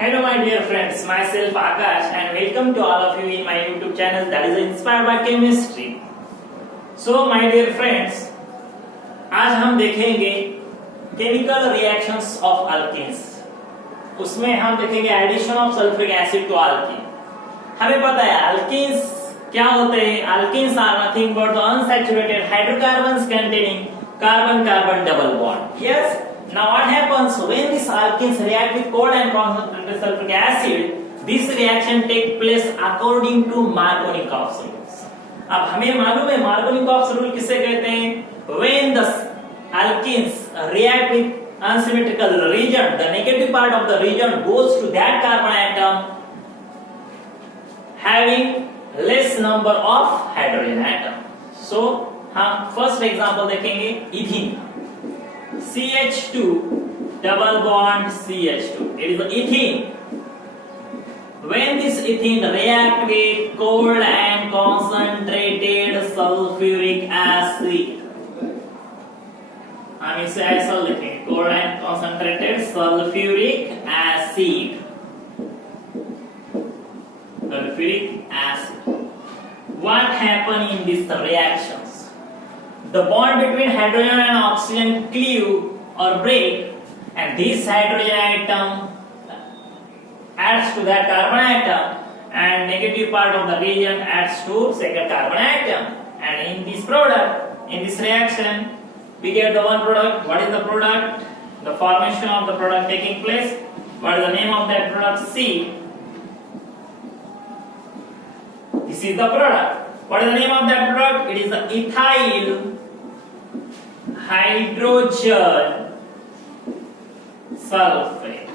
Hello my dear friends, myself Akash and welcome to all of you in my YouTube channel that is Inspired by Chemistry. So my dear friends, आज हम देखेंगे chemical reactions of alkanes. उसमें हम देखेंगे addition of sulphuric acid to alkene. हमें पता है alkenes क्या होते हैं। Alkenes are nothing but the unsaturated hydrocarbons containing carbon carbon double bond. Yes. Now what happens when these alkenes react with cold and concentrated sulfuric acid? This reaction take place according to Markovnikov rules. अब हमें मालूम है Markovnikov rule किसे कहते हैं? When the alkenes react with unsymmetrical region, the negative part of the region goes to that carbon atom having less number of hydrogen atom. So हम first example देखेंगे ethene. CH2 double bond CH2. It is the ethene. When this ethene react with cold and concentrated sulfuric acid, हम इसे ऐसा लिखेंगे cold and concentrated sulfuric acid. Sulfuric acid. What happen in these reactions? The bond between hydrogen and oxygen cleave or break, and this hydrogen atom adds to that carbon atom, and negative part of the region adds to second carbon atom. And in this product, in this reaction, we get the one product. What is the product? The formation of the product taking place. What is the name of that product? C. This is the product. What is the name of that product? It is the ethyl hydrogen sulfate.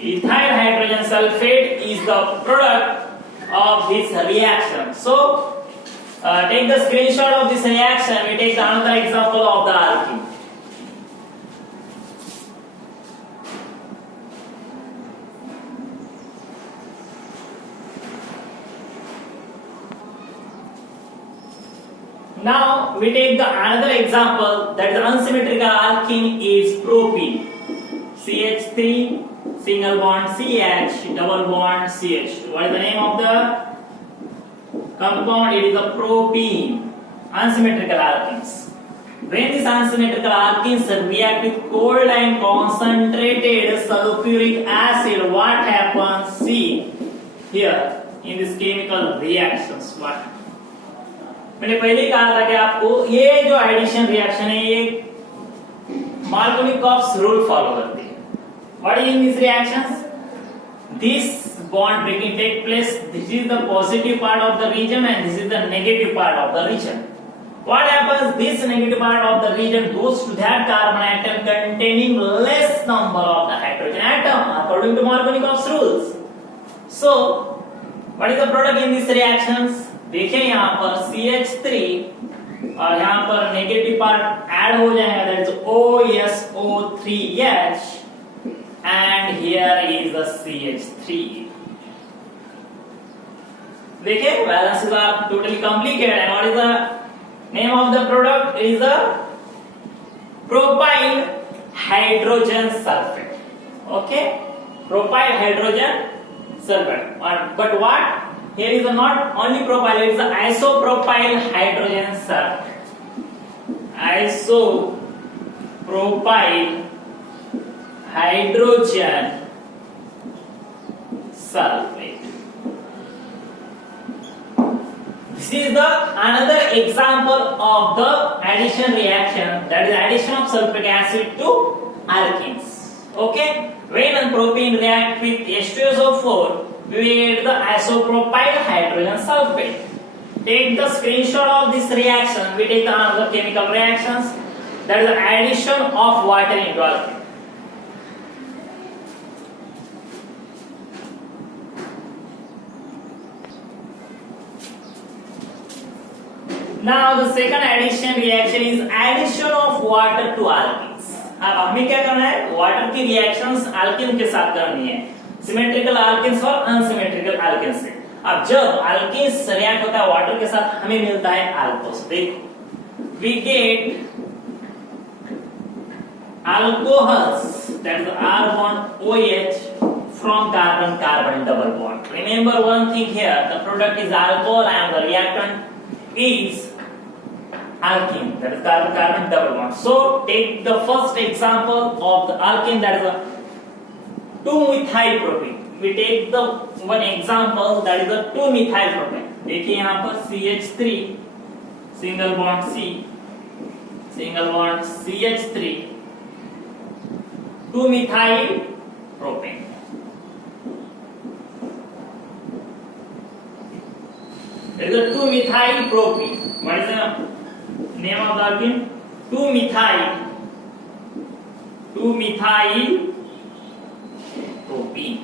Ethyl hydrogen sulfate is the product of this reaction. So, take the screenshot of this reaction. We take another example of the alkene. Now we take the another example, that the unsymmetrical alkene is propene. CH3 single bond CH double bond CH2. What is the name of the compound? It is the propene. Unsymmetrical alkenes. When these unsymmetrical alkenes react with cold and concentrated sulfuric acid, what happens? See here in this chemical reactions. What? मैंने पहले कहा था कि आपको ये जो addition reaction है ये मार्कोनिकॉव्स रूल फॉलो करती है। What is in this reactions? This bond breaking take place. This is the positive part of the region and this is the negative part of the region. What happens? This negative part of the region goes to that carbon atom containing less number of the hydrogen atom according to Markovnikov's rules. So what is the product in this reactions? देखिए यहाँ पर CH3 और यहाँ पर negative part add हो जाएगा, that is OSO3H and here is the CH3। देखिए balances are totally complicated and what is the name of the product? Is the propyl hydrogen sulphate. Okay, propyl hydrogen sulphate. But what? Here is not only propyl, it is the isopropyl hydrogen sulfate. Isopropyl hydrogen sulfate. This is the another example of the addition reaction, that is addition of sulfuric acid to alkenes. Okay, when propene react with H2SO4, we get the isopropyl hydrogen sulfate. Take the screenshot of this reaction. We take the another chemical reactions, that is the addition of water into alkene. Now the second addition reaction is addition of water to alkenes. अब हमें क्या करना है? Water की reactions alkene के साथ करनी है, सिमेट्रिकल अल्केन्स और अनसिमेट्रिकल अल्केन्स से। अब जब अल्केन्स रिएक्ट होता है वाटर के साथ, हमें मिलता है अल्कोस। देखो, we get alcohols, that is R bond OH from carbon carbon double bond. Remember one thing here, the product is alcohol and the reactant is alkene, that is carbon carbon double bond. So take the first example of the alkene, that is a 2-methyl propane. We take the one example, that is a 2-methyl propane. देखिए यहाँ पर CH3 single bond C, single bond CH3, 2-methyl propane. There is a 2-methyl propane. What is the name of the alkene? 2-methyl propene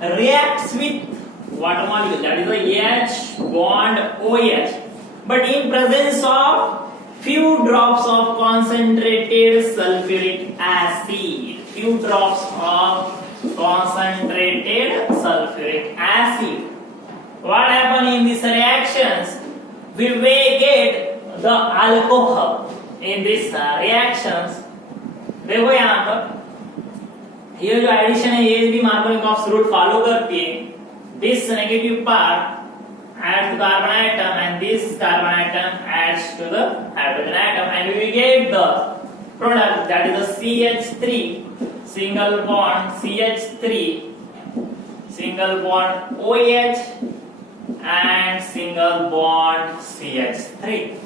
reacts with water molecule, that is the H bond OH, but in presence of few drops of concentrated sulfuric acid. Few drops of concentrated sulfuric acid. What happen in these reactions? We may get the alcohol in these reactions. देखो यहाँ पर ये जो addition है ये भी Markovnikov's rule follow करती है. This negative part adds to the carbon atom and this carbon atom adds to the hydrogen atom, and we will get the product, that is the CH3 single bond CH3 single bond OH and single bond CH3.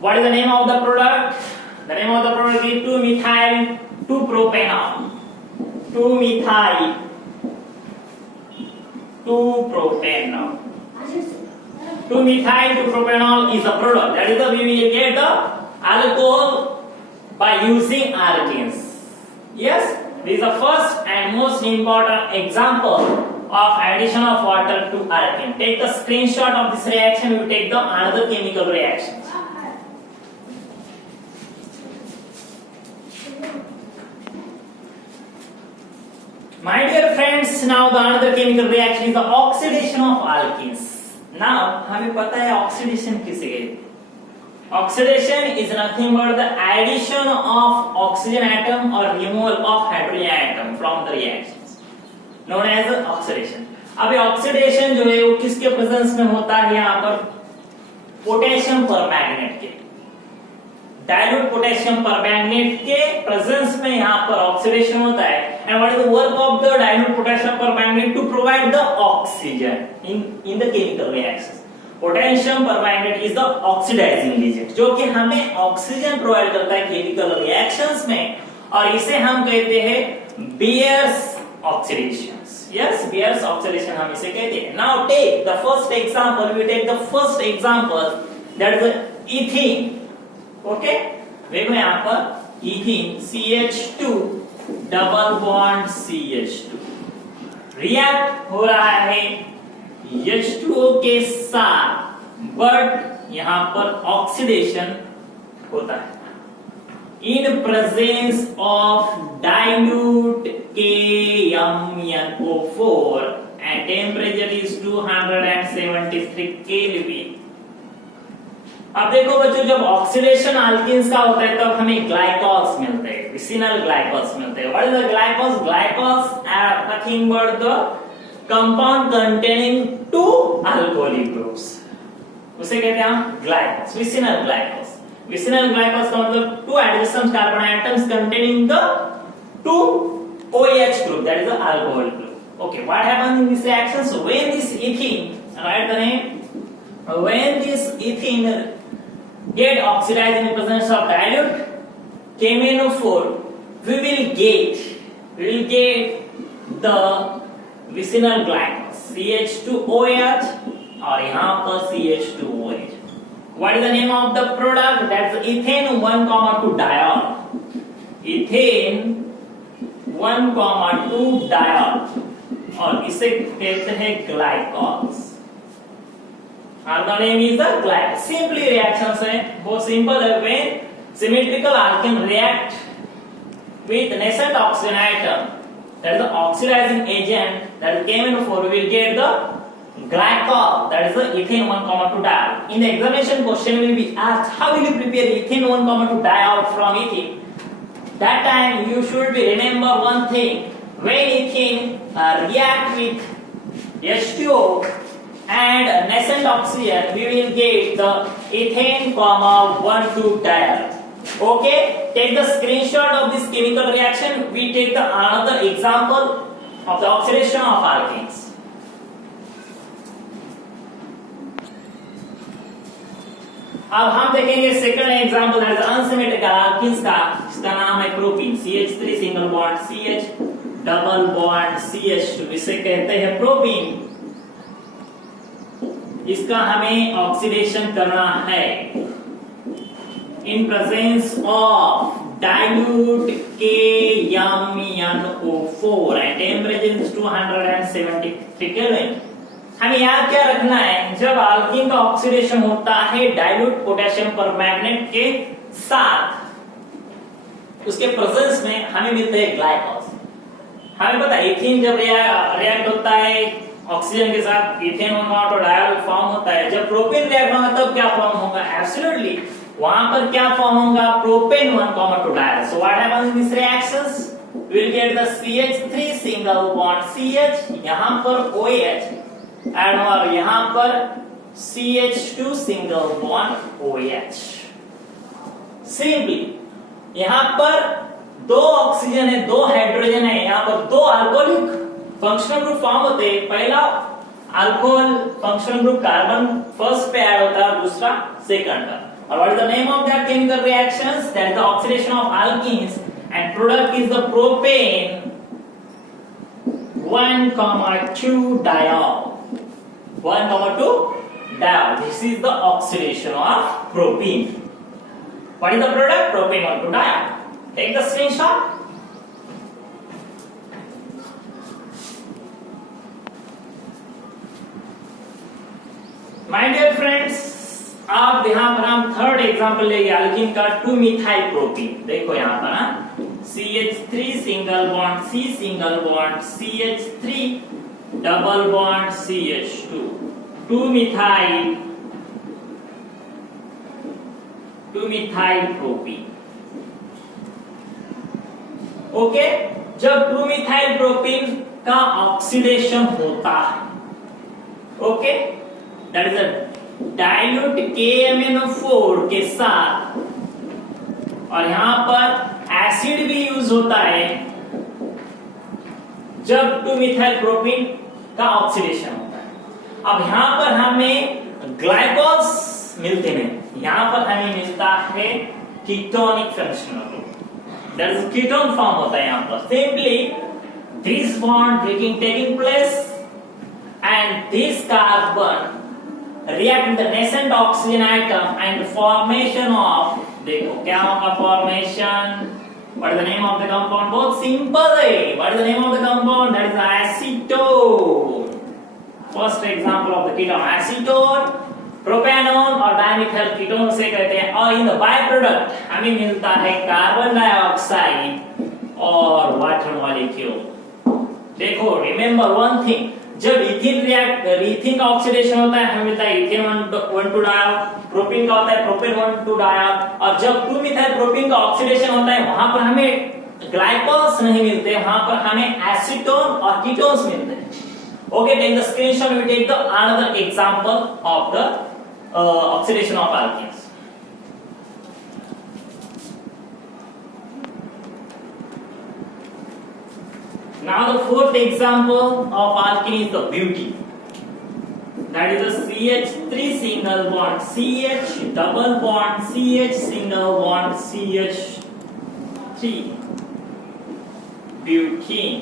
What is the name of the product? The name of the product is 2-methyl 2-propanol. 2-methyl 2-propanol. 2-methyl 2-propanol is a product. That is the we will get the alcohol by using alkenes. Yes, this is the first and most important example of addition of water to alkene. Take the screenshot of this reaction. We will take the another chemical reactions. My dear friends, now the another chemical reaction is the oxidation of alkenes. Now हमें पता है oxidation किसे कहते हैं. Oxidation is nothing but the addition of oxygen atom or removal of hydrogen atom from the reactions, known as oxidation. अब ये oxidation जो है वो किसके प्रेजेंस में होता है? यहाँ पर पोटेशियम परमैंगनेट के, डाइल्यूट पोटेशियम परमैंगनेट के प्रेजेंस में यहाँ पर ऑक्सीडेशन होता है. And what is the work of the dilute potassium permanganate? To provide the oxygen in the chemical reactions. Potassium permanganate is the oxidizing agent, जो कि हमें ऑक्सीजन प्रोवाइड करता है केमिकल रिएक्शंस में, और इसे हम कहते हैं Beer's oxidation. Yes, Beer's oxidation हम इसे कहते हैं. Now take the first example. We take the first example, that is the ethene. Okay, देखो यहाँ पर ethene CH2 double bond CH2 react हो रहा है H2O के साथ, बट यहां पर ऑक्सीडेशन होता है in presence of dilute KMnO4 and temperature is 273 Kelvin. अब देखो बच्चों, जब ऑक्सीडेशन अल्कीन्स का होता है तब हमें ग्लाइकॉल्स मिलते हैं, विसिनल ग्लाइकॉल्स मिलते हैं. What is the glycols? Glycols are nothing but the compound containing two alcoholic groups. उसे कहते हैं हम glycols, vicinal glycols. Vicinal glycols का मतलब two adjacent carbon atoms containing the two OH group, that is the alcohol group. Okay, what happens in this reaction? So when this ethene, write the name, when this ethene get oxidized in the presence of dilute KMnO4, we will get the vicinal glycol CH2OH और यहाँ पर CH2OH. What is the name of the product? That's ethane 1,2 diol. Ethane 1,2 diol और इसे कहते हैं glycols. And the name is the glycol. Simply reactions है बहुत simple है. When symmetrical alkene react with nascent oxygen atom, that is the oxidizing agent, that is KMnO4, we will get the glycol, that is the ethane 1, 2 diol. In the examination question will be asked, how will you prepare ethane 1, 2 diol from ethene? That time you should be remember one thing. When ethene react with H2O and nascent oxygen, we will get the ethane, 1, 2 diol. Okay, take the screenshot of this chemical reaction. We take the another example of the oxidation of alkenes. अब हम देखेंगे second example, that is unsymmetrical alkenes का, इसका नाम है propene, CH3 single bond CH double bond CH2, इसे कहते हैं प्रोपीन। इसका हमें ऑक्सीडेशन करना है in presence of dilute KMnO4 and temperature is 273 Kelvin। हमें याद क्या रखना है, जब अल्कीन का ऑक्सीडेशन होता है डाइल्यूट पोटेशियम परमैंगनेट के साथ, उसके प्रेजेंस में हमें मिलते हैं ग्लाइकॉल्स। हमें पता है इथीन जब रिएक्ट होता है ऑक्सीजन के साथ, इथेन 1, 2 डायल फॉर्म होता है। जब प्रोपेन रिएक्ट होगा तब क्या फॉर्म होगा? एब्सोल्युटली वहां पर क्या फॉर्म होगा? Propane 1, 2 diol. So what happens in this reactions? We will get the CH3 single bond CH, यहां पर OH एंड और यहां पर CH2 single bond OH। Simply यहां पर दो ऑक्सीजन है, दो हाइड्रोजन है, यहां पर दो अल्कोहलिक फंक्शनल ग्रुप फॉर्म होते हैं। पहला alcohol functional group carbon first पे ऐड होता है, दूसरा सेकंड पर। और what is the name of that chemical reactions? That is the oxidation of alkenes and product is the propane 1, 2 diol। 1, 2 diol, this is the oxidation of propene। what is the product? Propane 1, 2 diol। take the screenshot। My dear friends, अब यहां पर हम third example लेंगे alkyne का 2-methyl propene। देखो यहां पर ना CH3 single bond C single bond CH3 double bond CH2, 2-methyl propene। Okay, जब 2-methyl propene का ऑक्सीडेशन होता है, okay, that is a dilute KMnO4 के साथ, और यहां पर एसिड भी यूज होता है जब 2-methyl propene का ऑक्सीडेशन होता है। अब यहां पर हमें ग्लाइकॉल्स मिलते हैं, यहां पर हमें मिलता है ketonic functional group, that is ketone form होता है यहां पर। Simply this bond taking place and this carbon react with the nascent oxygen atom and formation of, देखो क्या होगा formation? what is the name of the compound? बहुत simple है। what is the name of the compound? that is acetone। first example of the ketone acetone, propanone और dimethyl ketone से कहते हैं। और in the byproduct हमें मिलता है कार्बन डाइऑक्साइड और वाटर मॉलिक्यूल। देखो remember one thing, जब इथीन का ऑक्सीडेशन होता है हमें मिलता है इथेन 1, 2 डायल, प्रोपीन का होता है प्रोपेन 1, 2 डायल, और जब 2-methyl प्रोपीन का ऑक्सीडेशन होता है वहां पर हमें ग्लाइकॉल्स नहीं मिलते, वहां पर हमें एसीटोन और कीटोन्स मिलते हैं। Okay, take the screenshot, we take the another example of the oxidation of alkenes. Now the fourth example of alkene is the butene, that is the CH3 single bond CH double bond CH single bond CH3, butene।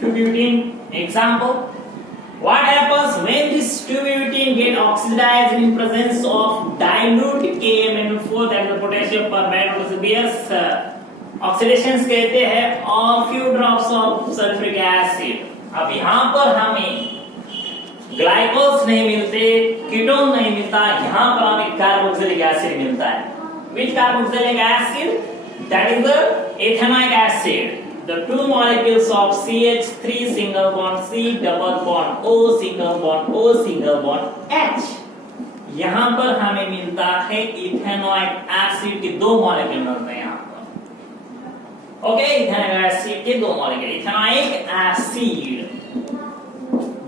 2-butene example, what happens when this 2-butene get oxidized in presence of dilute KMnO4, that is the potassium permanganate bears oxidations कहते हैं और few drops of sulphuric acid. अब यहां पर हमें glycols नहीं मिलते, ketone नहीं मिलता, यहां पर हमें कार्बोक्सिलिक एसिड मिलता है। Which carboxylic acid? That is the ethanoic acid. the two molecules of CH3 single bond C double bond O single bond O single bond H। यहां पर हमें मिलता है इथेनोइक एसिड के दो मॉलिक्यूल मिलते हैं यहां पर। ओके, इथेनोइक एसिड के दो molecule, ethanoic acid.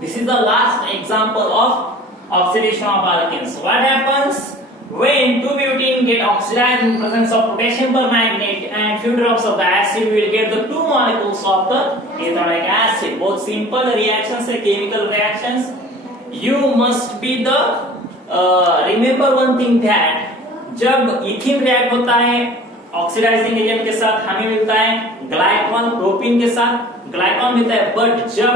This is the last example of oxidation of alkanes। What happens when 2-butene get oxidized in presence of potassium permanganate and few drops of the acid, we will get the two molecules of the ethanoic acid। बहुत simple reactions है, chemical reactions। You must be the remember one thing that जब इथिन react होता है oxidising agent के साथ, हमें मिलता है ग्लाइकॉल, प्रोपीन के साथ ग्लाइकॉल मिलता है, बट जब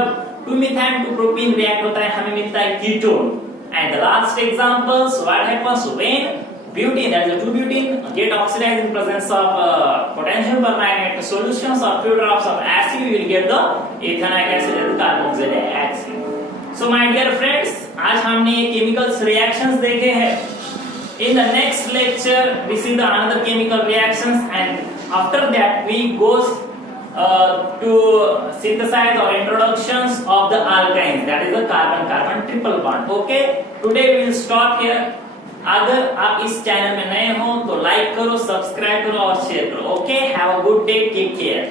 2-methan to propene रिएक्ट होता है हमें मिलता है ketone. And the last examples, what happens when butene, that is a 2-butene, get oxidized in presence of potassium permanganate solutions or few drops of acid, we will get the ethanoic acid and carboxylic acid। So my dear friends, आज हमने chemicals reactions देखे हैं। In the next lecture, we see the another chemical reactions, and after that we goes to synthesize or introductions of the alkynes, that is the carbon-carbon triple bond। Okay, today we will stop here। अगर आप इस channel में नए हो तो like करो, subscribe करो और शेयर करो। Okay, have a good day, take care.